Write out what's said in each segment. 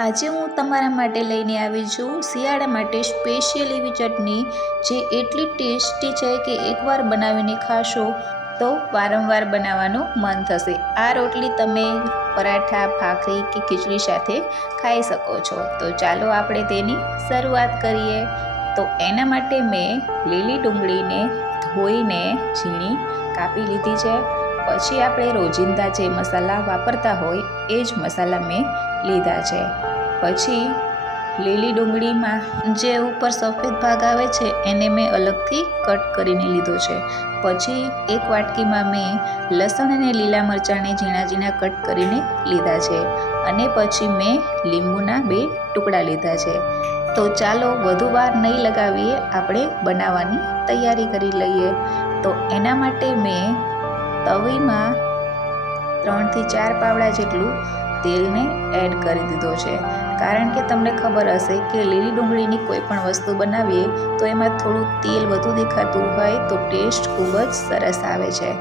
આજે હું તમારા માટે લઈને આવી છું શિયાળા માટે સ્પેશિયલ એવી ચટણી જે એટલી ટેસ્ટી છે કે એકવાર બનાવીને ખાશો તો વારંવાર બનાવવાનું મન થશે. આ રોટલી તમે પરાઠા, ભાખરી કે ખીચડી સાથે ખાઈ શકો છો. તો ચાલો આપણે તેની શરૂઆત કરીએ. તો એના માટે મેં લીલી ડુંગળીને ધોઈને ઝીણી કાપી લીધી છે. પછી આપણે રોજિંદા જે મસાલા વાપરતા હોય એ જ મસાલા મેં લીધા છે. પછી લીલી ડુંગળીમાં જે ઉપર સફેદ ભાગ આવે છે, એને મેં અલગથી કટ કરીને લીધો છે. પછી એક વાટકીમાં મેં લસણ અને લીલા મરચાંને ઝીણા ઝીણા કટ કરીને લીધા છે અને પછી મેં લીંબુના બે ટુકડા લીધા છે. તો ચાલો વધુ વાર નહીં લગાવીએ, આપણે બનાવવાની તૈયારી કરી લઈએ. તો એના માટે મેં તવીમાં ત્રણથી ચાર પાવડા જેટલું તેલને એડ કરી દીધો છે. કારણ કે તમને ખબર હશે કે લીલી ડુંગળીની કોઈ પણ વસ્તુ બનાવીએ તો એમાં થોડું તેલ વધુ દેખાતું હોય તો ટેસ્ટ ખૂબ જ સરસ આવે છે.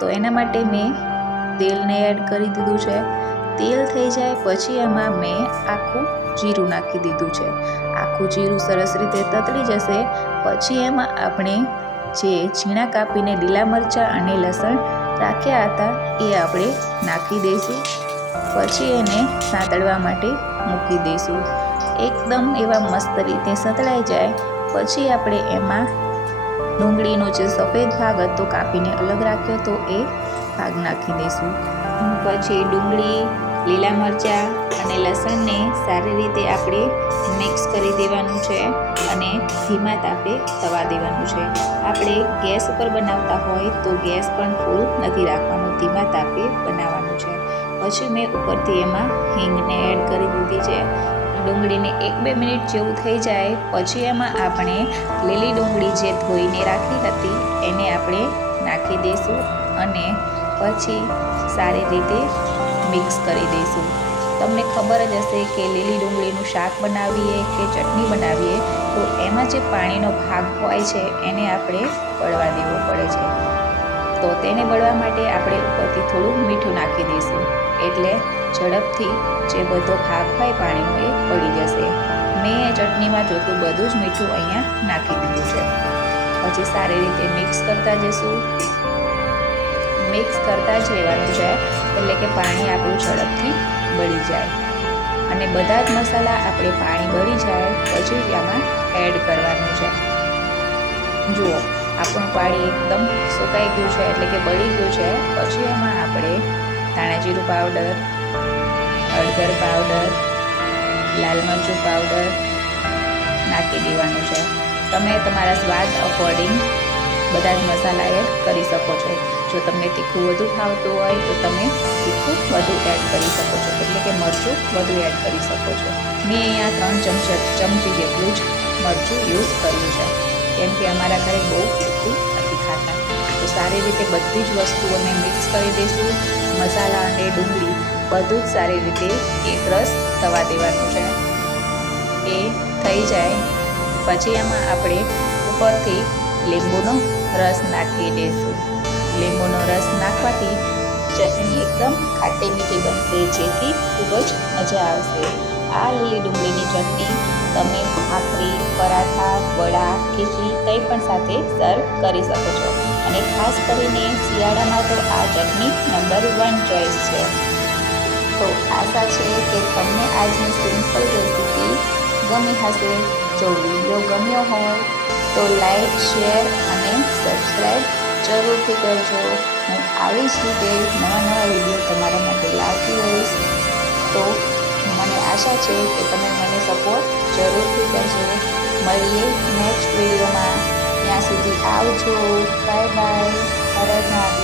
તો એના માટે મેં તેલને એડ કરી દીધું છે. તેલ થઈ જાય પછી એમાં મેં આખું જીરું નાખી દીધું છે. આખું જીરું સરસ રીતે તતળી જશે. પછી એમાં આપણે જે ઝીણા કાપીને લીલા મરચાં અને લસણ રાખ્યા હતા એ આપણે નાખી દઈશું. પછી એને સાંતળવા માટે મૂકી દઈશું. એકદમ એવા મસ્ત રીતે સતળાઈ જાય. પછી આપણે એમાં ડુંગળીનો જે સફેદ ભાગ હતો કાપીને અલગ રાખ્યો તો એ ભાગ નાખી દઈશું. પછી ડુંગળી, લીલા મરચાં અને લસણને સારી રીતે આપણે મિક્સ કરી દેવાનું છે અને ધીમા તાપે તવા દેવાનું છે. આપણે ગેસ ઉપર બનાવતા હોય તો ગેસ પણ ફૂલ નથી રાખવાનો, ધીમા તાપે બનાવવાનું છે. પછી મેં ઉપરથી એમાં હિંગને એડ કરી દીધી છે. ડુંગળીને એક બે મિનિટ જેવું થઈ જાય, પછી એમાં આપણે લીલી ડુંગળી જે ધોઈને રાખી હતી, એને આપણે નાખી દઈશું અને પછી સારી રીતે મિક્સ કરી દઈશું. તમને ખબર જ હશે કે લીલી ડુંગળીનું શાક બનાવીએ કે ચટણી બનાવીએ, તો એમાં જે પાણીનો ભાગ હોય છે, એને આપણે પડવા દેવો પડે છે. તો તેને બળવા માટે આપણે ઉપરથી થોડું મીઠું નાખી દઈશું. એટલે ઝડપથી જે બધો ભાગ હોય પાણીનો એ પડી જશે. મેં એ ચટણીમાં જોતું બધું જ મીઠું અહીંયા નાખી દીધું છે. પછી સારી રીતે મિક્સ કરતા જઈશું મિક્સ કરતા જ રહેવાનું છે, એટલે કે પાણી આપણું ઝડપથી બળી જાય. અને બધા જ મસાલા આપણે પાણી બળી જાય, પછી જ આમાં એડ કરવાનું છે. જુઓ આપણું પાણી એકદમ સુકાઈ ગયું છે, એટલે કે બળી ગયું છે. પછી એમાં આપણે ધાણાજીરું પાવડર હળદર પાવડર લાલ મરચું પાવડર નાખી દેવાનું છે. તમે તમારા સ્વાદ અકોર્ડિંગ બધા જ મસાલા એડ કરી શકો છો. જો તમને તીખું વધુ ખાવતું હોય, તો તમે તીખું વધુ એડ કરી શકો છો. એટલે કે મરચું વધુ એડ કરી શકો છો. મેં અહીંયા ત્રણ ચમચા, ચમચી જેટલું જ મરચું યુઝ કર્યું છે. કેમ કે અમારા ઘરે બહુ તીખું નથી ખાતા. તો સારી રીતે બધી જ વસ્તુઓને મિક્સ કરી દઈશું. મસાલા અને ડુંગળી બધું જ સારી રીતે એક રસ થવા દેવાનું છે. એ થઈ જાય. પછી એમાં આપણે ઉપરથી લીંબુનો રસ નાખી દઈશું. લીંબુનો રસ નાખવાથી ચટણી એકદમ ખાટી મીઠી બનશે, જેથી ખૂબ જ મજા આવશે. આ લીલી ડુંગળીની ચટણી તમે ભાખરી, પરાઠા, વડા, ખીચડી કંઈ પણ સાથે સર્વ કરી શકો છો. અને ખાસ કરીને શિયાળામાં તો આ ચટણી નંબર વન ચોઈસ છે. તો આશા છે કે તમને આજની સિમ્પલ રેસીપી ગમી હશે. જો વીડિયો ગમ્યો હોય તો લાઈક શેર અને સબસ્ક્રાઈબ જરૂરથી કરજો. હું આવી જ રીતે નવા નવા વીડિયો તમારા માટે લાવતી રહીશ. તો આશા છે કે તમે મને સપોર્ટ જરૂરથી કરશો મળીએ નેક્સ્ટ વિડીયોમાં ત્યાં સુધી આવજો. Bye bye